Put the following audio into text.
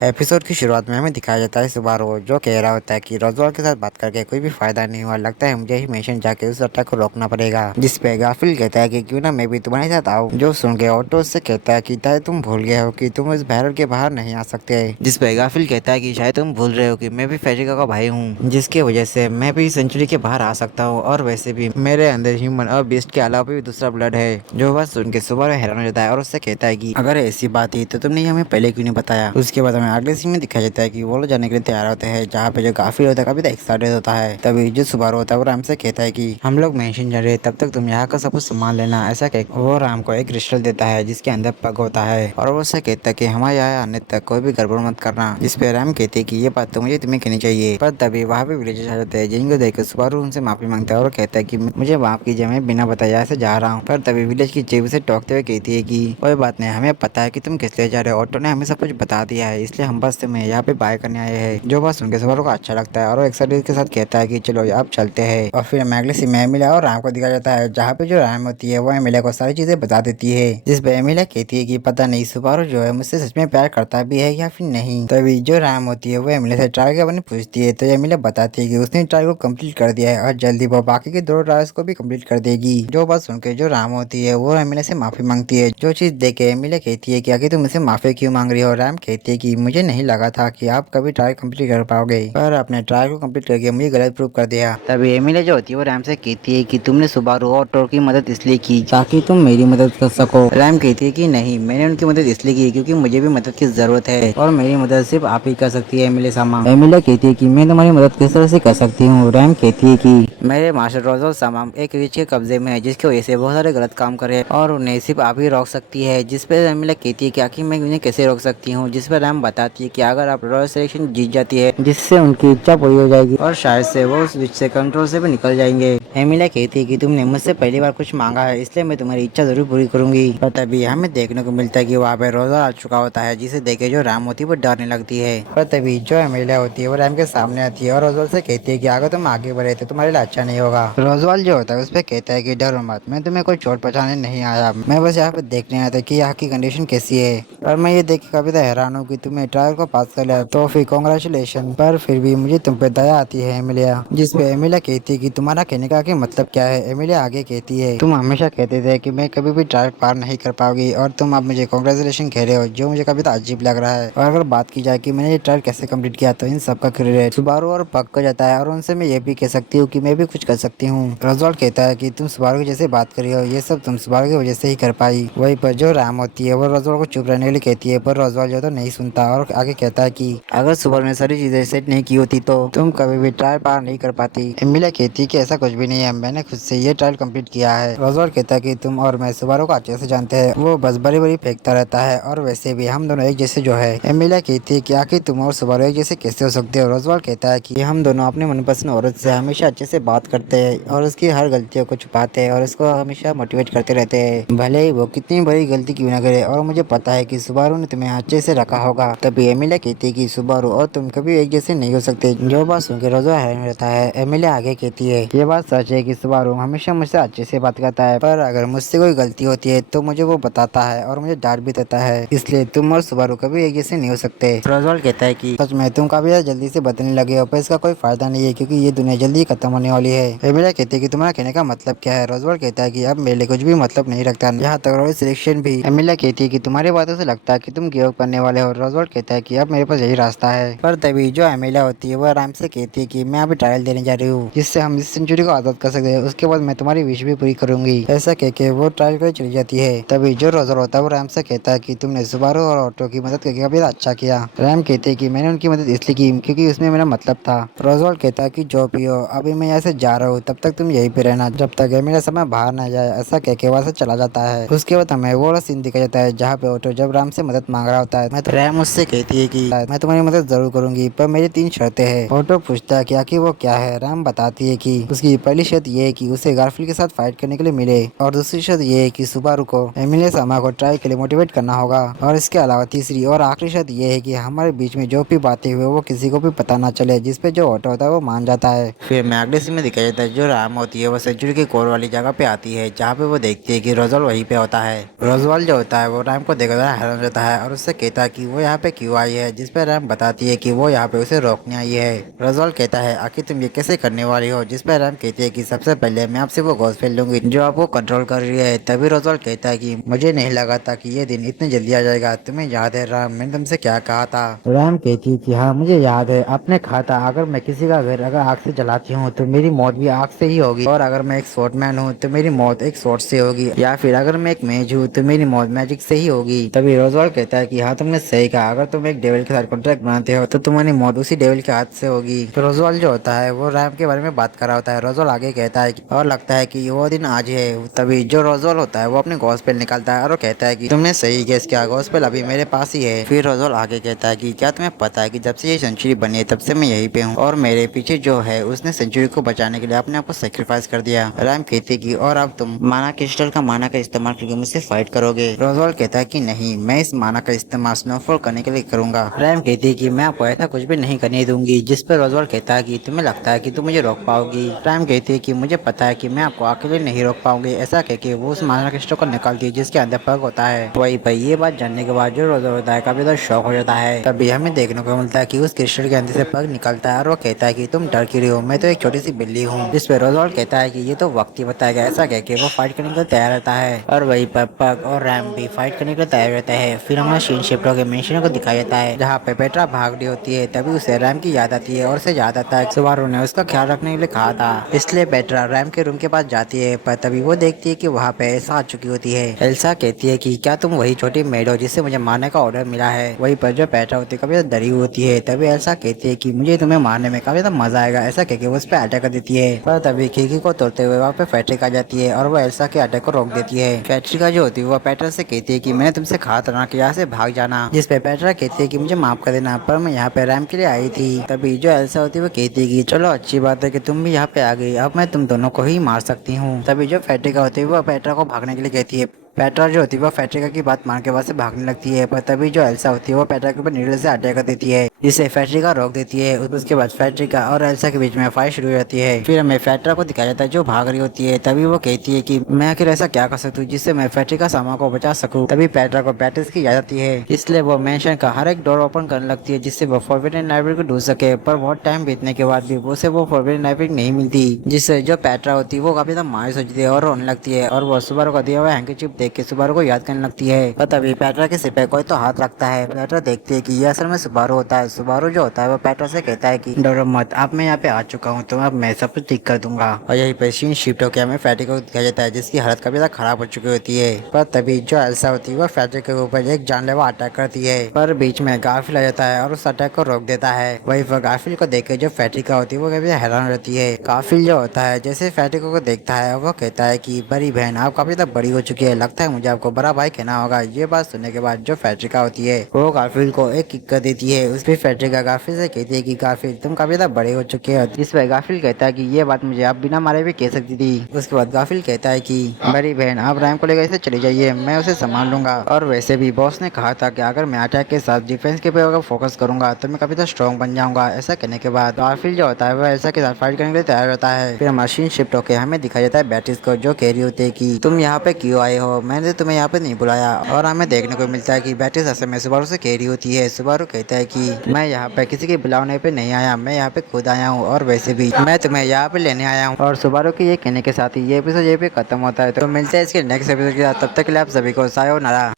Episode की शुरुआत में हमें दिखाया जाता है सुबारू जो कह रहा होता है कि रोजवाल के साथ बात करके कोई भी फायदा नहीं हुआ, लगता है मुझे ही मिशन जाके उस अटैक को रोकना पड़ेगा। जिस पे गाफिल कहता है कि क्यों ना मैं भी तुम्हारे साथ आऊं। जो सुन के ऑटो उससे कहता है कि शायद तुम भूल गए हो कि तुम इस बैरल के बाहर नहीं आ सकते। जिस पे गाफिल कहता है कि शायद तुम भूल रहे हो कि मैं भी फेजिका का भाई हूँ, जिसकी वजह से मैं भी सेंचुरी के बाहर आ सकता हूँ, और वैसे भी मेरे अंदर ह्यूमन और बीस्ट के अलावा भी दूसरा ब्लड है। जो बात सुन के सुबारू हैरान हो जाता है और उससे कहता है कि अगर ऐसी बात थी तो तुमने हमें पहले क्यों नहीं बताया। उसके बाद हमें अगले सीन में दिखाया जाता है कि वो लोग जाने के लिए तैयार होते हैं, जहाँ पे जो गाफिल होता है काफी एक्साइटेड होता है। तभी जो सुबारू होता है वो राम से कहता है कि हम लोग मेंशन जा रहे हैं, तब तक तुम यहाँ का सब कुछ संभाल लेना। ऐसा कह वो राम को एक क्रिस्टल देता है जिसके अंदर पग होता है, और वो उससे कहता है कि हमारे यहाँ आने तक कोई भी गड़बड़ मत करना। जिस पे राम कहते हैं कि ये बात तो मुझे तुम्हें कहनी चाहिए। पर तभी वहाँ पे विलेजर्स आ जाते हैं, जिनको देखकर सुबारू उनसे माफी मांगता है और कहता है कि मुझे माफ कीजिए, मैं बिना बताया ऐसे जा रहा हूँ। पर तभी विलेज की चीफ से टोकते हुए कहती है कि कोई बात नहीं, हमें पता है कि तुम किस लिए जा रहे हो, ऑटो ने हमें सब कुछ बता दिया है, इसलिए हम बस तुम्हें यहाँ पे बाय करने आए हैं। जो बात सुनकर सुबारू को अच्छा लगता है और वो एक्साइटेड के साथ कहता है कि चलो अब चलते हैं। और फिर मैगले से एमिलिया और राम को दिखाया जाता है, जहाँ पे जो राम होती है वो एमिलिया को सारी चीजें बता देती है। जिस पे एमिलिया कहती है कि पता नहीं सुबारू जो है मुझसे सच में प्यार करता भी है या फिर नहीं। तभी जो राम होती है वो एमिलिया से ट्रायल के बारे में पूछती है, तो एमिलिया बताती है कि उसने ट्रायल को कम्प्लीट कर दिया है और जल्दी वो बाकी के दो ट्रायल्स को भी कम्प्लीट कर देगी। जो बात सुनकर जो राम होती है वो एमिलिया से माफी मांगती है। जो चीज देख के एमिलिया कहती है कि आखिर तुम मुझसे माफी क्यों मांग रही हो। राम कहती है कि मुझे नहीं लगा था कि आप कभी ट्रायल कंप्लीट कर पाओगे, पर अपने ट्रायल को कंप्लीट करके मुझे गलत प्रूव कर दिया। तभी एमिलिया जो होती है वो रैम से कहती है कि तुमने सुबारू और टोर की मदद इसलिए की ताकि तुम मेरी मदद कर सको। रैम कहती है कि नहीं, मैंने उनकी मदद इसलिए की क्योंकि मुझे भी मदद की जरूरत है, और मेरी मदद सिर्फ आप ही कर सकती है एमिलिया सामा। एमिलिया कहती है कि मैं तुम्हारी मदद किस तरह से कर सकती हूँ। रैम कहती है कि मेरे मास्टर रोजो सामा एक रिच के कब्जे में है, जिसकी वजह से बहुत सारे गलत काम करे और उन्हें सिर्फ आप ही रोक सकती है। जिस पे एमिलिया कहती है कि आखिर मैं उन्हें कैसे रोक सकती हूँ। जिस पर रैम बताती है कि अगर आप रॉयल सिलेक्शन जीत जाती है, जिससे उनकी इच्छा पूरी हो जाएगी और शायद से वो उस विच से कंट्रोल से भी निकल जाएंगे। एमिलिया कहती है कि तुमने मुझसे पहली बार कुछ मांगा है, इसलिए मैं तुम्हारी इच्छा जरूर पूरी करूंगी। और तभी हमें देखने को मिलता है कि वहाँ पे रोजा आ चुका होता है, जिसे देखे जो रैम होती है वो डरने लगती है। और तभी जो एमिलिया होती है वो रैम के सामने आती है और रोजवाल से कहती है कि अगर तुम आगे बढ़े तो तुम्हारे लिए अच्छा नहीं होगा। रोजवाल जो होता है उस पर कहता है कि डरो मत, मैं तुम्हें कोई चोट पहुंचाने नहीं आया, मैं बस यहाँ पे देखने आया था कि यहाँ की कंडीशन कैसी है। और मैं ये देख के काफी हैरान हूँ कि तुमने ट्रायल को पास कर लिया, तो फिर कॉन्ग्रेचुलेशन। पर फिर भी मुझे तुम पे दया आती है एमिलिया। जिस पे एमिलिया कहती है कि तुम्हारा कहने का आखिर मतलब क्या है। एमिलिया आगे कहती है तुम हमेशा कहते थे कि मैं कभी भी ट्रायल पार नहीं कर पाऊंगी, और तुम अब मुझे कॉन्ग्रेचुलेशन कह रहे हो, जो मुझे कभी तो अजीब लग रहा है। और अगर बात की जाए कि मैंने ये ट्रायल कैसे कंप्लीट किया, तो इन सबका क्रेडिट सुबारू और पग को जाता है, और उनसे मैं ये भी कह सकती हूँ कि मैं भी कुछ कर सकती हूँ। रजवाल कहता है कि तुम सुबारू की जैसे बात करी हो, ये सब तुम सुबारू की वजह से ही कर पाई। वहीं पर जो राम होती है वो रजवाल को चुप रहने के लिए कहती है, पर रजवाल जो तो नहीं सुनता और आगे कहता है कि अगर सुबारू ने सारी चीजें सेट नहीं की होती तो तुम कभी भी ट्रायल पार नहीं कर पाती। एमिलिया कहती है कि ऐसा कुछ भी नहीं है, मैंने खुद से ये ट्रायल कंप्लीट किया है। रजवाल कहता है कि तुम और मैं सुबारू को अच्छे से जानते हैं, वो बस बड़ी बड़ी फेंकता रहता है, और वैसे भी हम दोनों एक जैसे जो है। एमिलिया कहती है कि आखिर तुम और सुबारू एक जैसे कैसे हो सकते हो। रजवाल कहता है कि हम दोनों अपने मनपसंद औरत से हमेशा अच्छे से बात करते हैं और उसकी हर गलतियों को छुपाते हैं और उसको हमेशा मोटिवेट करते रहते हैं, भले ही वो कितनी बड़ी गलती क्यों ना करे। और मुझे पता है कि सुबारू ने तुम्हें अच्छे से रखा होगा। तभी एमिलिया कहती है कि सुबारू और तुम कभी एक जैसे नहीं हो सकते। जो बात सुनकर रोजो हैरान रहता है। एमिलिया आगे कहती है ये बात सच है कि सुबारू हमेशा मुझसे अच्छे से बात करता है, पर अगर मुझसे कोई गलती होती है तो मुझे वो बताता है और मुझे डांट भी देता है, इसलिए तुम और सुबारू कभी एक जैसे नहीं हो सकते। रोजवाल कहता है कि सच में तुम काफी जल्दी से बदलने लगे हो, पर इसका कोई फायदा नहीं है क्योंकि ये दुनिया जल्दी खत्म होने वाली है। एमिलिया कहती है कि तुम्हारा कहने का मतलब क्या है। रोजवाल कहता है कि अब मेरे लिए कुछ भी मतलब नहीं रखता, यहाँ तक रॉयल सिलेक्शन भी। एमिलिया कहती है कि तुम्हारी बातों से लगता है कि तुम गिव अप करने वाले हो। रोजवाल कहता है कि अब मेरे पास यही रास्ता है। पर तभी जो एमिलिया होती है वो आराम से कहती है कि मैं अभी ट्रायल देने जा रही हूँ, जिससे हम इस सेंचुरी को आजाद कर सकते हैं, उसके बाद मैं तुम्हारी विश भी पूरी करूंगी। ऐसा कह के वो ट्रायल कर चली जाती है। तभी जो रोजर होता है वो रैम से कहता है कि तुमने सुबारू और ऑटो की मदद करके काफी अच्छा किया। रैम कहते हैं कि मैंने उनकी मदद इसलिए की क्योंकि उसमें मेरा मतलब था। रोजवाल कहता है कि जो पियो, अभी मैं यहाँ से जा रहा हूँ, तब तक तुम यहीं पे रहना जब तक ये मेरा समय बाहर ना जाए। ऐसा कह के वहाँ से चला जाता है। उसके बाद हमें वो वाला सीन दिखाया जाता है जहाँ पे ऑटो जब राम से मदद मांग रहा होता है। मैं तो रैम उससे कहती है कि मैं तुम्हारी मदद जरूर करूंगी, पर मेरी 3 शर्तें हैं। ऑटो पूछता है कि आखिर वो क्या है। रैम बताती है कि उसकी पहली शर्त ये है कि उसे गारफील्ड के साथ फाइट करने के लिए मिले, और दूसरी शर्त ये है कि सुबारू को एमिलिया सामा को ट्राई के लिए मोटिवेट करना होगा, और इसके अलावा तीसरी और आखिरी शर्त ये है कि हमारे बीच में जो भी बातें हुई वो किसी को भी पता ना चले। जिस पे जो ऑटो होता है वो मान जाता है। फिर मैं अगले सीन में दिखाया जाता है जो राम होती है वो सेंचुरी के कोर वाली जगह पे आती है, जहाँ पे वो देखती है कि रोजवाल वहीं पे होता है। रोजवाल जो होता है वो राम को देखकर हैरान रहता है और उससे कहता है कि वो यहाँ पे पे क्यों आई है, जिस पर रैम बताती है कि वो यहाँ पे उसे रोकने आई है। रोजोल कहता है आखिर तुम ये कैसे करने वाली हो, जिस पर रैम कहती है कि सबसे पहले मैं आपसे वो गॉस फेल लूंगी जो आपको कंट्रोल कर रही है। तभी रोजोल कहता है कि मुझे नहीं लगा था कि ये दिन इतनी जल्दी आ जाएगा, तुम्हें याद है रैम मैंने तुमसे क्या कहा था। रैम कहती है कि हाँ मुझे याद है, आपने कहा था अगर मैं किसी का घर अगर आग से जलाती हूँ तो मेरी मौत भी आग से ही होगी, और अगर मैं एक शॉर्टमैन हूँ तो मेरी मौत एक शॉर्ट से होगी, या फिर अगर मैं एक मेज हूँ तो मेरी मौत मैजिक से ही होगी। तभी रोजवाल कहता है कि हाँ तुमने सही कहा, अगर तुम एक डेविल के साथ कॉन्ट्रैक्ट बनाते हो तो तुम्हारी मौत उसी डेविल के हाथ से होगी। तो रोजवाल जो होता है वो रैम के बारे में बात कर रहा होता है। रोजवाल आगे कहता है और लगता है कि वो दिन आज है। तभी जो रोजवाल होता है वो अपने गॉस्पेल निकालता है और वो कहता है कि तुमने सही गेस किया, गॉस्पेल अभी मेरे पास ही है। फिर रोजवाल आगे कहता है कि क्या तुम्हें पता है कि जब से ये सेंचुरी बनी है तब से मैं यहीं पे हूँ, और मेरे पीछे जो है उसने सेंचुरी को बचाने के लिए अपने आप को सेक्रीफाइस कर दिया। रैम कहती है कि और अब तुम माना क्रिस्टल का माना का इस्तेमाल करके मुझसे फाइट करोगे। रोजवाल कहता है कि नहीं, मैं इस माना का इस्तेमाल स्नोफॉल करने के लिए करूंगा। रैम कहती है कि मैं आपको ऐसा कुछ भी नहीं करने दूंगी, जिस पर रोजवाल कहता है कि तुम्हें लगता है कि तुम मुझे रोक पाओगी। रैम कहती है कि मुझे पता है कि मैं आपको अकेले नहीं रोक पाऊंगी। ऐसा कह के वो उस माना क्रिस्टल को निकालती है जिसके अंदर पग होता है। वही पर ये बात जानने के बाद जो रोजवाल होता है काफी ज्यादा शौक हो जाता है। तभी हमें देखने को मिलता है कि उस क्रिस्टल के अंदर से पग निकलता है और वो कहता है कि तुम डर क्यों रही हो, मैं तो एक छोटी सी बिल्ली हूँ। जिस पे रोजवाल कहता है कि ये तो वक्त ही बताएगा। ऐसा कह के वो फाइट करने के लिए तैयार रहता है, और वही पर पग और रैम भी फाइट करने के लिए तैयार रहता है। फिर हमारा सीन शिफ्ट होकर मेंशन को दिखाया जाता है जहाँ पे पेट्रा भाग रही होती है। तभी उसे रैम की याद आती है और उसे याद आता है सुबारू ने उसका ख्याल रखने के लिए कहा था, इसलिए पेट्रा रैम के रूम के पास जाती है। पर तभी वो देखती है कि वहाँ पे एल्सा आ चुकी होती है। एल्सा कहती है कि क्या तुम वही छोटी मेड हो जिससे मुझे मारने का ऑर्डर मिला है। वही पर जो पेट्रा होती है कभी डरी होती है। तभी एल्सा कहती है कि मुझे तुम्हें मारने में काफी मजा आएगा। ऐसा कहकर वो उस पर अटैक कर देती है, पर तभी खिड़की को तोड़ते हुए वहाँ पे फैट्रिक आ जाती है और वो एल्सा के अटैक को रोक देती है। फैट्रिका जो होती है वो पेट्रा से कहती है कि मैंने तुमसे कहा था ना कि यहाँ से भाग जाना, जिस पे पेट्रा कहती है कि मुझे माफ कर देना, पर मैं यहाँ पे रैम के लिए आई थी। तभी जो एल्सा होती है वो कहती है कि चलो अच्छी बात है कि तुम भी यहाँ पे आ गई, अब मैं तुम दोनों को ही मार सकती हूँ। तभी जो फैट्रिका होती है वो पेट्रा को भागने के लिए कहती है। पेट्रा जो होती है वो फैट्रिका की बात मान के वहाँ से भागने लगती है, पर तभी जो एल्सा होती है वो पेट्रा के ऊपर नीडल से अटैक कर देती है, जिसे फैट्रिका रोक देती है। उसके बाद फैट्रिका और एल्सा के बीच में फाइट शुरू हो जाती है। फिर हमें फैट्रा को दिखाया जाता है जो भाग रही होती है। तभी वो कहती है कि मैं आखिर ऐसा क्या कर सकती हूँ जिससे मैं फैट्रिका सामा को बचा सकूँ। तभी पेट्रा को बैटल्स की याद आती है, इसलिए वो मेंशन का हर एक डोर ओपन करने लगती है जिससे वो फॉरबिडन लाइब्रेरी को ढूंढ सके। पर बहुत टाइम बीतने के बाद भी उसे वो फॉरबिडन लाइब्रेरी नहीं मिलती, जिससे जो पेट्रा होती है वो काफी ज्यादा मायूस हो जाती है और रोने लगती है, और वो सुबारू को दिया हुआ हैंकीचिप देख के सुबारू को याद करने लगती है। पर तभी पेट्रा के सिर पे कोई तो हाथ रखता है। पेट्रा देखती है कि ये असल में सुबारू होता है। सुबारू जो होता है वो पेट्रा से कहता है कि डरो मत, अब मैं यहाँ पे आ चुका हूँ तो अब मैं सब कुछ ठीक कर दूंगा। और यही पे सीन शिफ्ट होकर हमें फैट्रिका को दिखाया जाता है जिसकी हालत काफी ज्यादा खराब हो चुकी होती है। पर तभी जो एल्सा होती है वो फैट्रिका के ऊपर एक जानलेवा अटैक करती है, पर बीच में गारफील्ड आ जाता है और उस अटैक को रोक देता है। वही पर गारफील्ड को देख के जो फैट्रिका होती है वो काफी हैरान रहती है। गारफील्ड जो होता है जैसे फैट्रिका को देखता है वो कहता है कि बड़ी बहन आप काफी ज्यादा बड़ी हो चुकी है, लगता है मुझे आपको बड़ा भाई कहना होगा। ये बात सुनने के बाद जो फैट्रिका होती है वो गारफील्ड को एक किक कर देती है। उस पर फैट्रिका गारफील्ड से कहती है कि गारफील्ड तुम काफी ज्यादा बड़े हो चुके हो। इस पर गारफील्ड कहता है कि ये बात मुझे आप बिना मारे भी कह सकती थी। उसके बाद गारफील्ड कहता है कि बड़ी बहन आप रैम को लेकर इसे चली जाइए, मैं उसे संभाल लूंगा। और वैसे भी बॉस ने कहा था कि अगर मैं अटैक के साथ डिफेंस के पे अगर फोकस करूंगा तो मैं काफी ज्यादा स्ट्रॉन्ग बन जाऊंगा। ऐसा कहने के बाद गारफील्ड जो होता है वो एल्सा के साथ फाइट करने के लिए तैयार होता है। फिर मशीन शिफ्ट होकर हमें दिखाया जाता है बैटिस को, जो कह रही होती है कि तुम यहाँ पे क्यों आए हो, मैंने तुम्हें यहाँ पे नहीं बुलाया। और हमें देखने को मिलता है कि बैटिस असल में सुबारू से कह रही होती है। सुबारू कहता है कि मैं यहाँ पे किसी के बुलाने पे नहीं आया, मैं यहाँ पे खुद आया हूँ, और वैसे भी मैं तुम्हें यहाँ पे लेने आया हूँ। और सुबारू के ये कहने के साथ ही ये एपिसोड ये भी खत्म होता है। तो मिलते हैं इसके नेक्स्ट एपिसोड के साथ, तब तक के लिए आप सभी को सायोनारा।